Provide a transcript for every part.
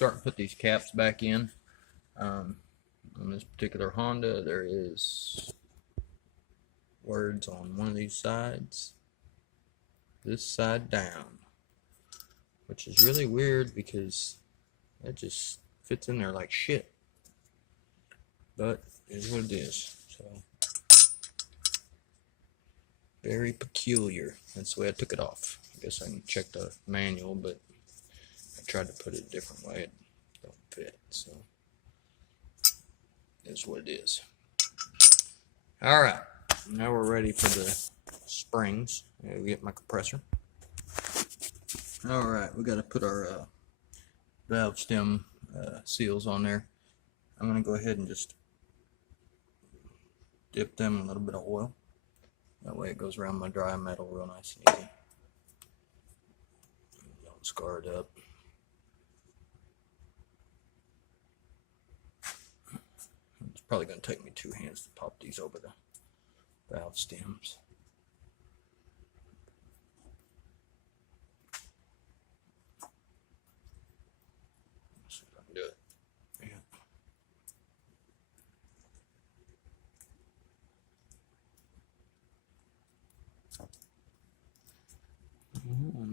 starting to put these caps back in. On this particular Honda, there is words on one of these sides, this side down, which is really weird because it just fits in there like shit. But it is what it is. So very peculiar. That's the way I took it off. I guess I can check the manual, but I tried to put it a different way. It don't fit. So it's what it is. All right, now we're ready for the springs. I'll get my compressor. All right, we got to put our valve stem seals on there. I'm gonna go ahead and just dip them in a little bit of oil. That way it goes around my dry metal real nice and easy. Don't scar it up. It's probably going to take me 2 hands to pop these over the valve stems. Let's see if I can do it.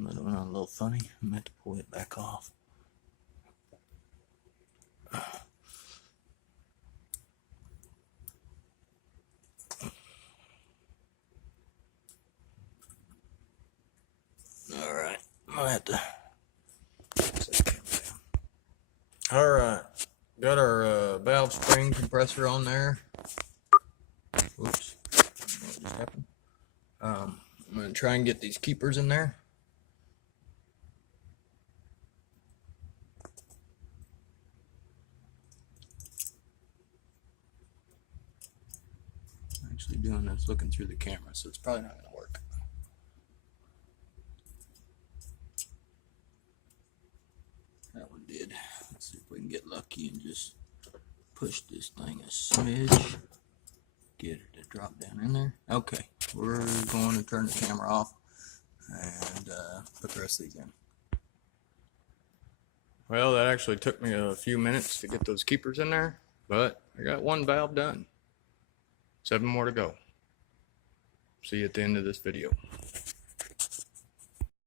That went on a little funny. I meant to pull it back off. Alright, I have to set the camera down. Alright, got our valve spring compressor on there. Oops, what just happened? I'm going to try and get these keepers in there. I'm actually doing this looking through the camera, so it's probably not going to work. That one did. Let's see if we can get lucky and just push this thing a smidge. Get it to drop down in there. Okay, we're going to turn the camera off and put the rest of these in. Well, that actually took me a few minutes to get those keepers in there, but I got one valve done. 7 more to go. See you at the end of this video.